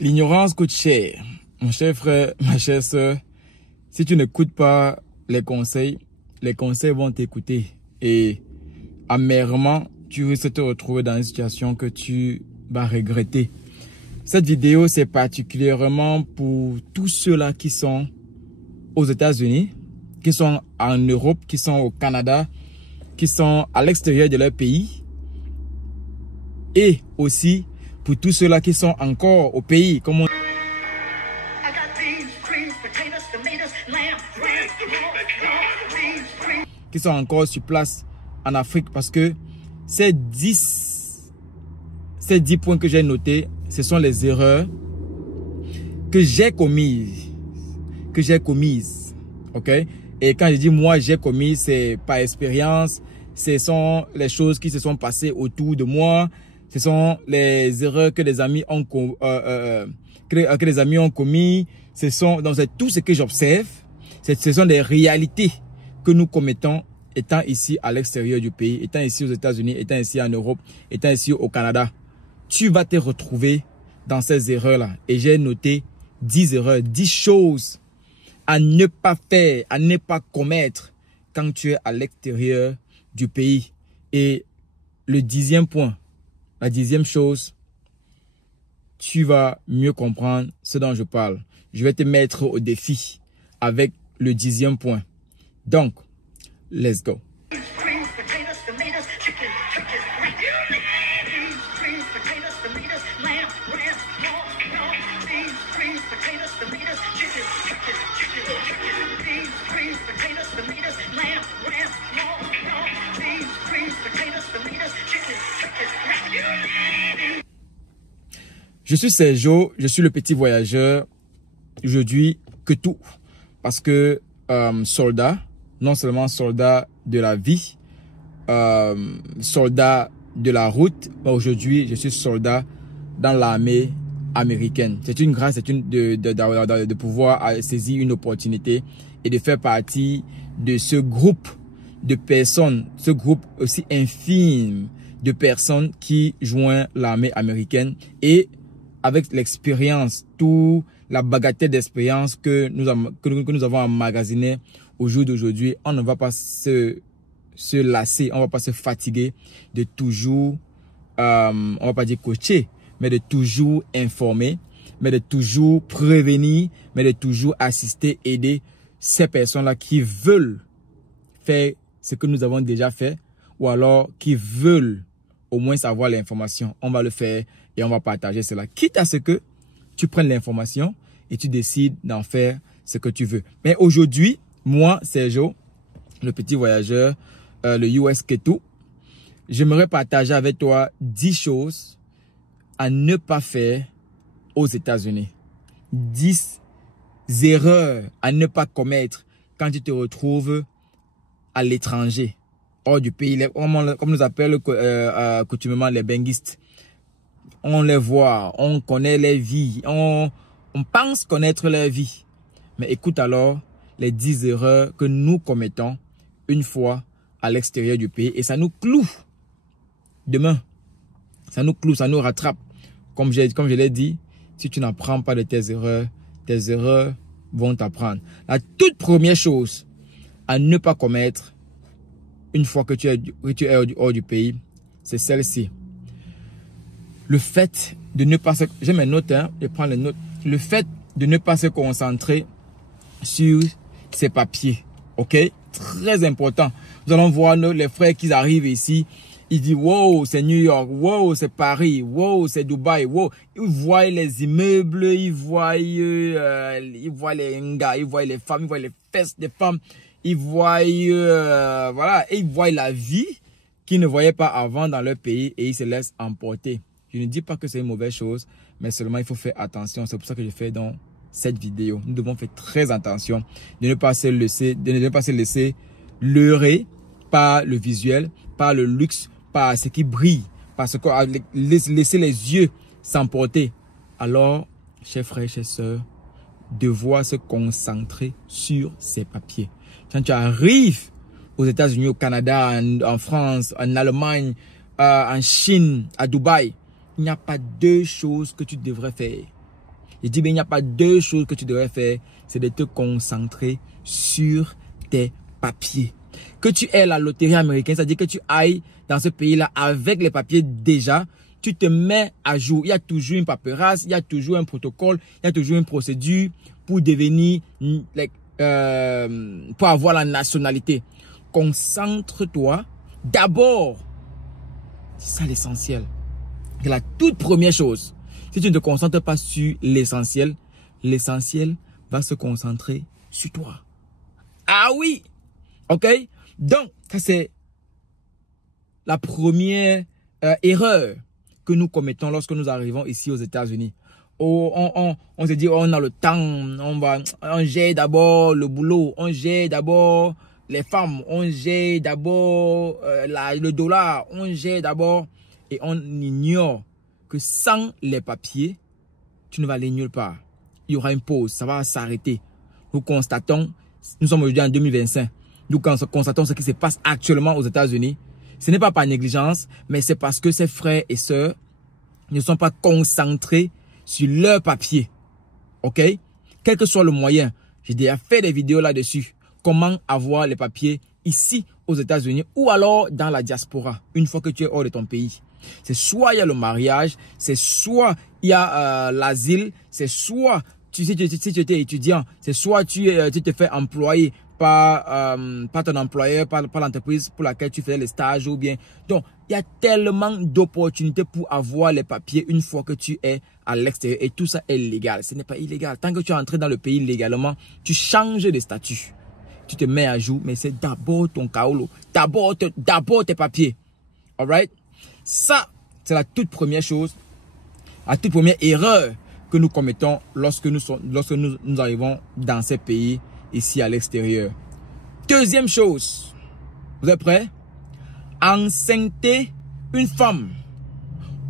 L'ignorance coûte cher. Mon cher frère, ma chère sœur, si tu n'écoutes pas les conseils vont t'écouter. Et amèrement, tu risques de te retrouver dans une situation que tu vas regretter. Cette vidéo, c'est particulièrement pour tous ceux-là qui sont aux États-Unis, qui sont en Europe, qui sont au Canada, qui sont à l'extérieur de leur pays. Et aussi pour tous ceux-là qui sont encore au pays, comme on... qui sont encore sur place en Afrique, parce que ces 10 points que j'ai notés, ce sont les erreurs que j'ai commises. Ok? Et quand je dis moi j'ai commis, c'est par expérience, ce sont les choses qui se sont passées autour de moi, ce sont les erreurs que les amis ont commis, ce sont donc c'est tout ce que j'observe, ce sont des réalités que nous commettons étant ici à l'extérieur du pays, étant ici aux États-Unis, étant ici en Europe, étant ici au Canada. Tu vas te retrouver dans ces erreurs-là. Et j'ai noté 10 erreurs, 10 choses à ne pas faire, à ne pas commettre quand tu es à l'extérieur du pays. Et le 10e point, la 10e chose, tu vas mieux comprendre ce dont je parle. Je vais te mettre au défi avec le 10e point. Donc, let's go. Je suis Sergio, je suis le petit voyageur. Aujourd'hui, que tout. Parce que soldat, non seulement soldat de la vie, soldat de la route, mais aujourd'hui, je suis soldat dans l'armée américaine. C'est une grâce, c'est de pouvoir saisir une opportunité et de faire partie de ce groupe de personnes, ce groupe aussi infime de personnes qui joignent l'armée américaine. Et avec l'expérience, toute la bagatelle d'expérience que nous avons emmagasinée au jour d'aujourd'hui, on ne va pas se lasser, on ne va pas se fatiguer de toujours, on va pas dire coacher, mais de toujours informer, mais de toujours prévenir, mais de toujours assister, aider ces personnes-là qui veulent faire ce que nous avons déjà fait, ou alors qui veulent au moins savoir l'information. On va le faire et on va partager cela. Quitte à ce que tu prennes l'information et tu décides d'en faire ce que tu veux. Mais aujourd'hui, moi, Sergio, le petit voyageur, le US Keto, j'aimerais partager avec toi 10 choses à ne pas faire aux États-Unis. 10 erreurs à ne pas commettre quand tu te retrouves à l'étranger, hors du pays, comme nous appellent coutumément les benguistes. On les voit, on connaît les vies, on pense connaître leur vie. Mais écoute alors les 10 erreurs que nous commettons une fois à l'extérieur du pays. Et ça nous cloue demain. Ça nous cloue, ça nous rattrape. Comme je l'ai dit, si tu n'apprends pas de tes erreurs vont t'apprendre. La toute première chose à ne pas commettre une fois que tu es hors du pays, c'est celle-ci. Le fait de ne pas se... J'ai mes notes, hein, je prends les notes. Le fait de ne pas se concentrer sur ses papiers. Ok? Très important. Nous allons voir les frères qui arrivent ici. Ils disent, wow, c'est New York. Wow, c'est Paris. Wow, c'est Dubaï. Wow. Ils voient les immeubles. Ils voient les ngas. Ils voient les femmes. Ils voient les fesses des femmes. Ils voient, voilà. Et ils voient la vie qu'ils ne voyaient pas avant dans leur pays. Et ils se laissent emporter. Je ne dis pas que c'est une mauvaise chose, mais seulement il faut faire attention. C'est pour ça que je fais dans cette vidéo. Nous devons faire très attention de ne pas se laisser leurrer par le visuel, par le luxe, par ce qui brille, parce que laisser les yeux s'emporter. Alors, chers frères, chères sœurs, devoir se concentrer sur ses papiers. Quand tu arrives aux États-Unis, au Canada, en France, en Allemagne, en Chine, à Dubaï, il n'y a pas deux choses que tu devrais faire. Je dis, ben, il n'y a pas deux choses que tu devrais faire. C'est de te concentrer sur tes papiers. Que tu aies la loterie américaine, c'est-à-dire que tu ailles dans ce pays-là avec les papiers déjà, tu te mets à jour. Il y a toujours une paperasse, il y a toujours un protocole, il y a toujours une procédure pour devenir, pour avoir la nationalité. Concentre-toi d'abord. C'est ça l'essentiel. C'est la toute première chose. Si tu ne te concentres pas sur l'essentiel, l'essentiel va se concentrer sur toi. Ah oui! Ok? Donc, ça c'est la première erreur que nous commettons lorsque nous arrivons ici aux États-Unis. Oh, on se dit, oh, on a le temps, on gère d'abord le boulot, on gère d'abord les femmes, on gère d'abord le dollar, on gère d'abord, et on ignore que sans les papiers, tu ne vas aller nulle part. Il y aura une pause, ça va s'arrêter. Nous constatons, nous sommes aujourd'hui en 2025, nous constatons ce qui se passe actuellement aux États-Unis. Ce n'est pas par négligence, mais c'est parce que ces frères et sœurs ne sont pas concentrés sur leur papier. Ok? Quel que soit le moyen, j'ai déjà fait des vidéos là-dessus. Comment avoir les papiers ici aux États-Unis ou alors dans la diaspora, une fois que tu es hors de ton pays. C'est soit il y a le mariage, c'est soit il y a l'asile, c'est soit, si tu étais étudiant, c'est soit tu te fais employer par ton employeur, par l'entreprise pour laquelle tu fais les stages ou bien. Donc, il y a tellement d'opportunités pour avoir les papiers une fois que tu es à l'extérieur et tout ça est légal. Ce n'est pas illégal. Tant que tu es entré dans le pays légalement, tu changes de statut. Tu te mets à jour, mais c'est d'abord ton kaolo, d'abord tes papiers. Alright? Ça, c'est la toute première chose, la toute première erreur que nous commettons lorsque nous arrivons dans ces pays ici à l'extérieur. Deuxième chose, vous êtes prêts? Enceinte une femme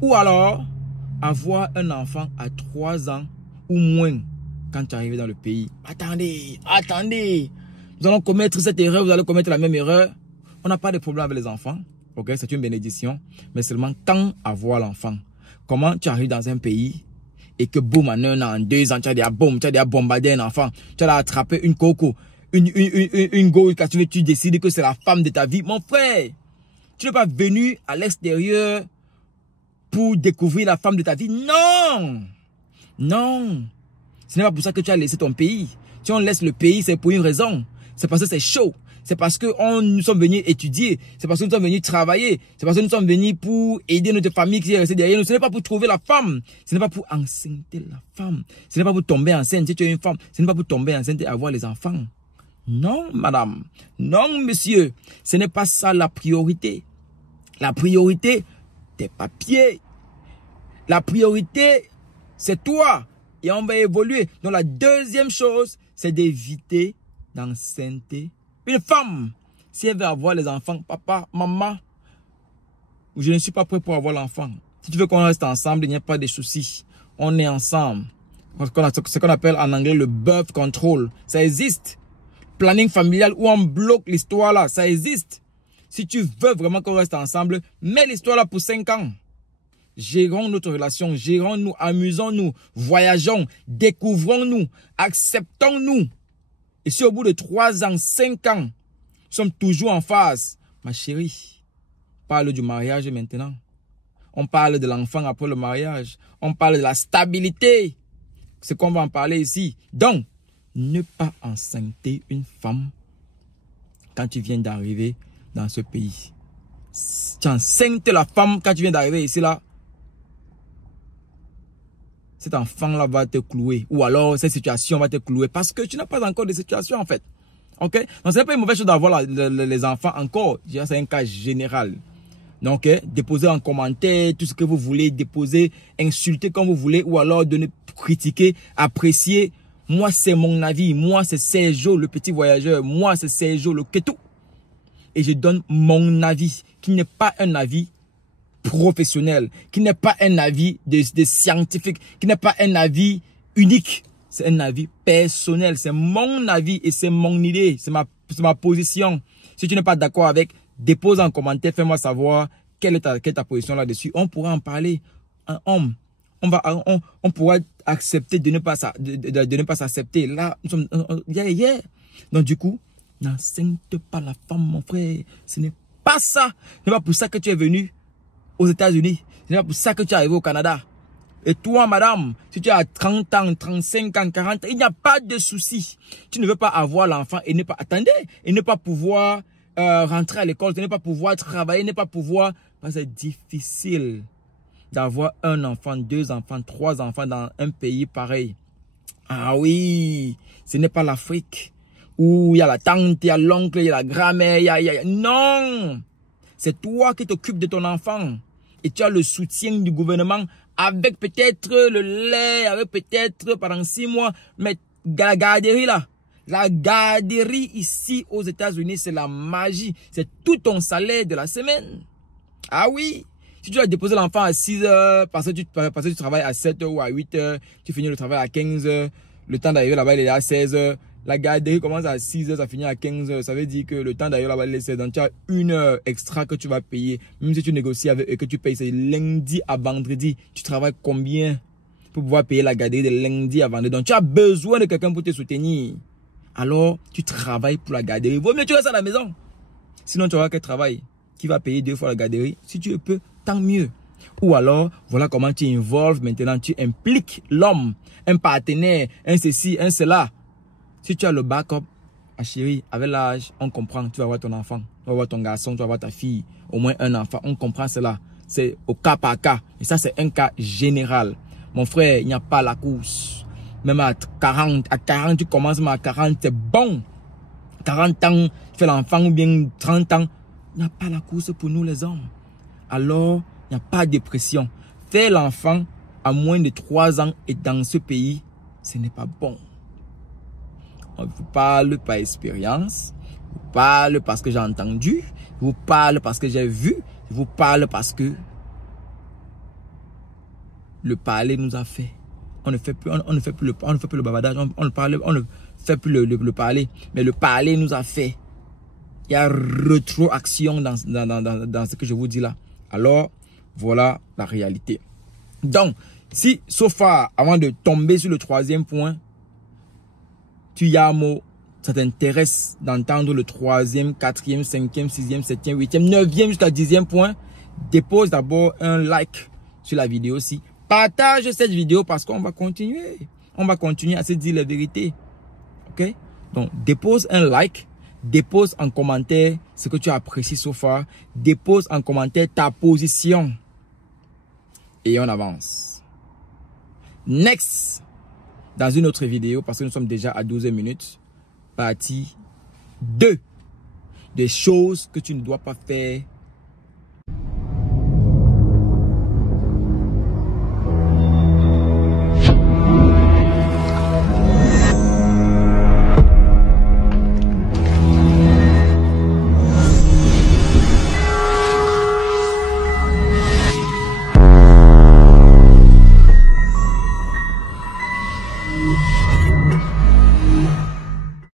ou alors avoir un enfant à 3 ans ou moins quand tu arrives dans le pays. Attendez. Nous allons commettre cette erreur, vous allez commettre la même erreur. On n'a pas de problème avec les enfants. Ok, c'est une bénédiction. Mais seulement quand avoir l'enfant. Comment tu arrives dans un pays et que boum, en 1 an, en 2 ans, tu as déjà bombardé un enfant. Tu as attrapé une coco, une go, tu décides que c'est la femme de ta vie. Mon frère, tu n'es pas venu à l'extérieur pour découvrir la femme de ta vie. Non. Ce n'est pas pour ça que tu as laissé ton pays. Si on laisse le pays, c'est pour une raison. C'est parce que c'est chaud. C'est parce que nous sommes venus étudier. C'est parce que nous sommes venus travailler. C'est parce que nous sommes venus pour aider notre famille qui est restée derrière nous. Ce n'est pas pour trouver la femme. Ce n'est pas pour enceinte la femme. Ce n'est pas pour tomber enceinte si tu es une femme. Ce n'est pas pour tomber enceinte et avoir les enfants. Non, madame. Non, monsieur. Ce n'est pas ça la priorité. La priorité, tes papiers. La priorité, c'est toi. Et on va évoluer. Donc la deuxième chose, c'est d'éviter d'enceinte une femme. Si elle veut avoir les enfants, papa, maman, je ne suis pas prêt pour avoir l'enfant. Si tu veux qu'on reste ensemble, il n'y a pas de soucis. On est ensemble. Ce qu'on appelle en anglais le birth control. Ça existe. Planning familial où on bloque l'histoire là. Ça existe. Si tu veux vraiment qu'on reste ensemble, mets l'histoire là pour 5 ans. Gérons notre relation, gérons-nous, amusons-nous, voyageons, découvrons-nous, acceptons-nous. Et si au bout de 3 ans, 5 ans, nous sommes toujours en phase, ma chérie, parle du mariage maintenant. On parle de l'enfant après le mariage. On parle de la stabilité. C'est qu'on va en parler ici. Donc, ne pas enceinte une femme quand tu viens d'arriver dans ce pays. Tu enceintes la femme quand tu viens d'arriver ici là. Cet enfant-là va te clouer. Ou alors, cette situation va te clouer. Parce que tu n'as pas encore de situation, en fait. Ok? Donc, ce n'est pas une mauvaise chose d'avoir les enfants encore. C'est un cas général. Donc, déposez en commentaire tout ce que vous voulez. Déposez, insultez comme vous voulez. Ou alors, donner, critiquer, apprécier. Moi, c'est mon avis. Moi, c'est Sergio, le petit voyageur. Moi, c'est Sergio, le keto. Et je donne mon avis, qui n'est pas un avis professionnel, qui n'est pas un avis de scientifique, qui n'est pas un avis unique. C'est un avis personnel. C'est mon avis et c'est mon idée. C'est ma position. Si tu n'es pas d'accord avec, dépose en commentaire, fais-moi savoir quelle est ta position là-dessus. On pourra en parler. Un homme, on pourra accepter de ne pas s'accepter. Là, nous sommes, Donc du coup, n'enseigne pas la femme, mon frère. Ce n'est pas ça. Ce n'est pas pour ça que tu es venu aux États-Unis. Ce n'est pas pour ça que tu es arrivé au Canada. Et toi, madame, si tu as 30 ans, 35 ans, 40 ans, il n'y a pas de souci. Tu ne veux pas avoir l'enfant et ne pas attendre et ne pas pouvoir rentrer à l'école, ne pas pouvoir travailler, ne pas pouvoir... C'est difficile d'avoir un enfant, 2 enfants, 3 enfants dans un pays pareil. Ah oui, ce n'est pas l'Afrique où il y a la tante, il y a l'oncle, il y a la grand-mère, Non! C'est toi qui t'occupes de ton enfant. Et tu as le soutien du gouvernement avec peut-être le lait, avec peut-être pendant 6 mois. Mais la garderie là, la garderie ici aux États-Unis, c'est la magie. C'est tout ton salaire de la semaine. Ah oui! Si tu as déposé l'enfant à 6 heures, parce que tu travailles à 7 heures ou à 8 heures, tu finis le travail à 15 heures, le temps d'arriver là-bas, il est à 16 heures. La garderie commence à 6 heures, ça finit à 15 heures. Ça veut dire que le temps d'arriver là-bas, il est 16 heures. Donc, tu as 1 heure extra que tu vas payer. Même si tu négocies avec eux, que tu payes, c'est lundi à vendredi. Tu travailles combien pour pouvoir payer la garderie de lundi à vendredi? Donc, tu as besoin de quelqu'un pour te soutenir. Alors, tu travailles pour la garderie. Vaut mieux que tu restes à la maison. Sinon, tu auras quel travail? Qui va payer 2 fois la garderie? Si tu peux, tant mieux. Ou alors, voilà comment tu involves maintenant, tu impliques l'homme, un partenaire, un ceci, un cela. Si tu as le backup, chérie, avec l'âge, on comprend, tu vas voir ton enfant, tu vas voir ton garçon, tu vas voir ta fille, au moins un enfant, on comprend cela. C'est au cas par cas. Et ça, c'est un cas général. Mon frère, il n'y a pas la course. Même à 40, tu commences, mais à 40, c'est bon. 40 ans, tu fais l'enfant ou bien 30 ans. Il n'y a pas la course pour nous les hommes. Alors, il n'y a pas de pression. Faire l'enfant à moins de 3 ans et dans ce pays, ce n'est pas bon. On vous parle par expérience, je vous parle parce que j'ai entendu, je vous parle parce que j'ai vu, je vous parle parce que le parler nous a fait. On ne fait plus le bavardage, on ne fait plus le parler, mais le parler nous a fait. Il y a rétroaction dans ce que je vous dis là. Alors, voilà la réalité. Donc, si, so far, avant de tomber sur le 3e point, tu Yamo, ça t'intéresse d'entendre le 3e, 4e, 5e, 6e, 7e, 8e, 9e jusqu'à 10e point, dépose d'abord un like sur la vidéo aussi. Partage cette vidéo parce qu'on va continuer. On va continuer à se dire la vérité. Ok? Donc, dépose un like. Dépose en commentaire ce que tu as apprécié so far. Dépose en commentaire ta position. Et on avance. Next. Dans une autre vidéo, parce que nous sommes déjà à 12 minutes. Partie 2. Des choses que tu ne dois pas faire